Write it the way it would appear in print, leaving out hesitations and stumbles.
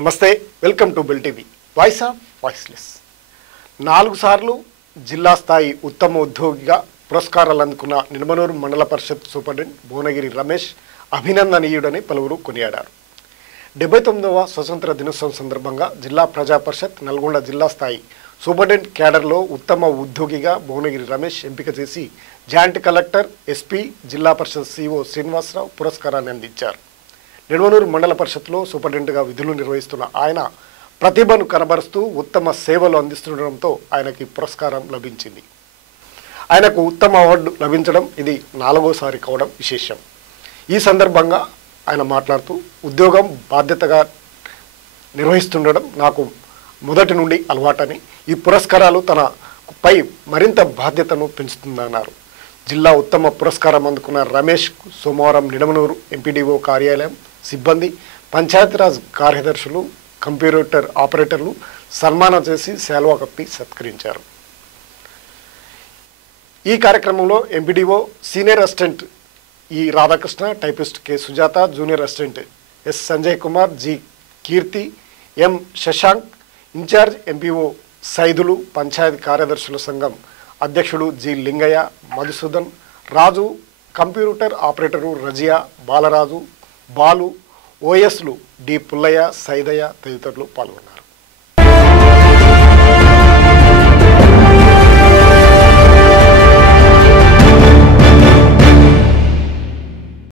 నమస్తే, welcome to bell TV. Voice of voiceless. 4 సార్లు జిల్లా స్థాయి ఉత్తమ ఉద్యోగిగా పురస్కారాలు అందుకున్న నిడమనూరు మండల పరిషత్ సూపరింటెండెంట్ భువనగిరి రమేష్ అభినందనీయుడని పలువురు కొనియాడారు. 79వ స్వతంత్ర దినోత్సవం సందర్భంగా జిల్లా ప్రజా పరిషత్ నల్గొండ జిల్లా స్థాయి సూపరింటెండెంట్ క్యాడర్లో ఉత్తమ ఉద్యోగిగా భువనగిరి రమేష్ ఎంపిక చేసి జాయింట్ కలెక్టర్, ఎస్పీ, జిల్లా పరిషత్ సిఇఓ శ్రీనివాసరావు పురస్కారాన్ని అందించారు. నిడమనూరు మండల పరిషత్లో సూపరింటెండెంట్గా విధులు నిర్వహిస్తున్న ఆయన ప్రతిభను కనబరుస్తూ ఉత్తమ సేవలు అందిస్తుండడంతో ఆయనకి పురస్కారం లభించింది. ఆయనకు ఉత్తమ అవార్డు లభించడం ఇది 4వసారి కావడం విశేషం. ఈ సందర్భంగా ఆయన మాట్లాడుతూ, ఉద్యోగం బాధ్యతగా నిర్వహిస్తుండడం నాకు మొదటి నుండి అలవాటని, ఈ పురస్కారాలు తనపై మరింత బాధ్యతను పెంచుతుందన్నారు. జిల్లా ఉత్తమ పురస్కారం అందుకున్న రమేష్కు సోమవారం నిడమనూరు ఎంపీడీఓ కార్యాలయం సిబ్బంది, పంచాయతీరాజ్ కార్యదర్శులు, కంప్యూటర్ ఆపరేటర్లు సన్మానం చేసి శాలువా కప్పి సత్కరించారు. ఈ కార్యక్రమంలో MPDO, senior assistant E Radhakrishna, typist K Sujatha, junior assistant S Sanjay Kumar, G Keerthi, M Shashank, incharge MPO Saidulu, పంచాయతీ కార్యదర్శుల సంఘం అధ్యక్షుడు G Lingaiah, Madhusudan, Raju, computer operator Razia, Balaraju, Balu, ఓఎస్లు డి పుల్లయ్య, సైదయ్య తదితరులు పాల్గొన్నారు.